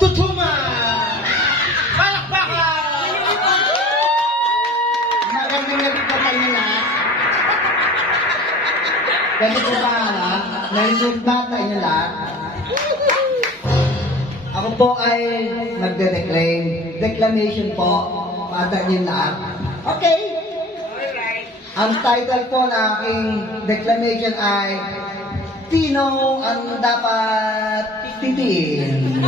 Tutuma! Palakpakan! Magandang gabi po kayo lahat. Ganito po ba, narinig ba tayo lahat? Ako po ay declamation po para niyo lahat. Okay? Ang title po ng aking declamation ay Sino ang dapat titiin?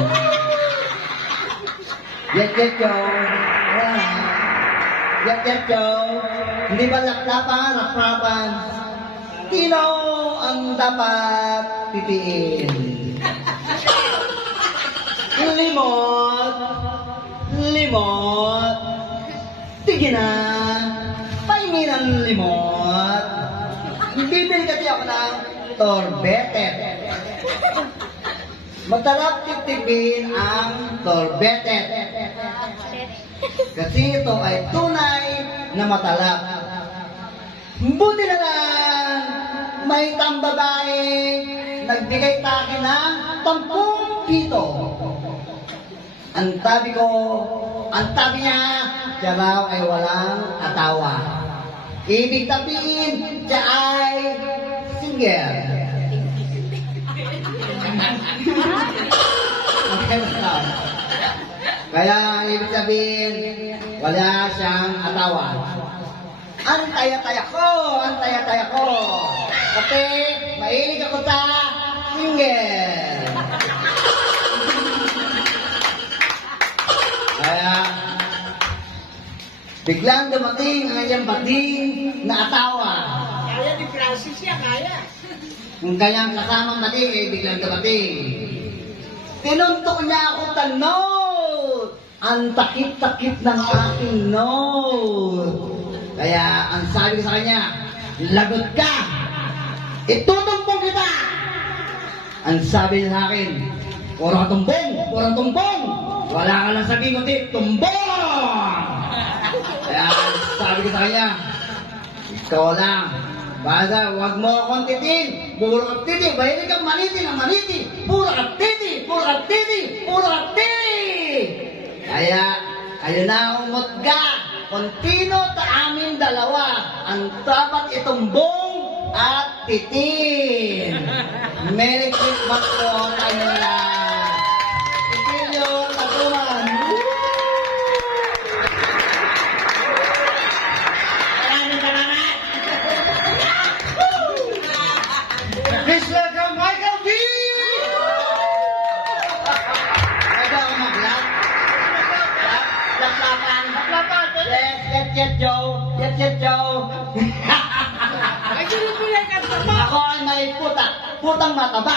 Yet, yo. Yet, yo. Hindi ba laklapan? Sino ang dapat titiin? Limot. Tige na. Pahingin ang limot. Bibili kasi ako ng torbetet. Masarap titipin ang torbetet. Kasi ito ay tunay na matalap. Buti na lang, may tambabae nagbigay takin ng 10 pito. Ang tabi niya, siya raw ay walang atawa. Ibig sabihin, siya ay single. Kaya ang ibig sabihin, wala siyang atawa. Ang taya-taya ko. Kasi mahilig ako sa single. Kaya, biglang dumating ang iyang bading na atawa. Kaya ni Francis siya, kaya. Ang kanyang kasamang bading ay biglang dumating. Tinuntok niya ako sa note. Ang takip-takip ng aking note. Kaya, ang sabi ko sa kanya, lagot ka! Itutumpong kita! Ang sabi niya sa akin, puro tumbong! Wala ka lang sabihin kundi, tumbong! Kaya, ang sabi ko sa kanya, ikaw lang. Basta, huwag mo akong titin. Puro ka titi. Bahilig kang maniti. Puro ka titi. Kaya, kayo na umutga. Kontino sa amin dalawa. Ang dapat itumbong at titin. Merry Christmas po kayo na. Titilyo, tatuman. Please welcome Michael B! Pwede ako mag-lap? Laplapan. Yes, Joe. Ay, sino pala yung kanta mo? Ako ay may putang mataba.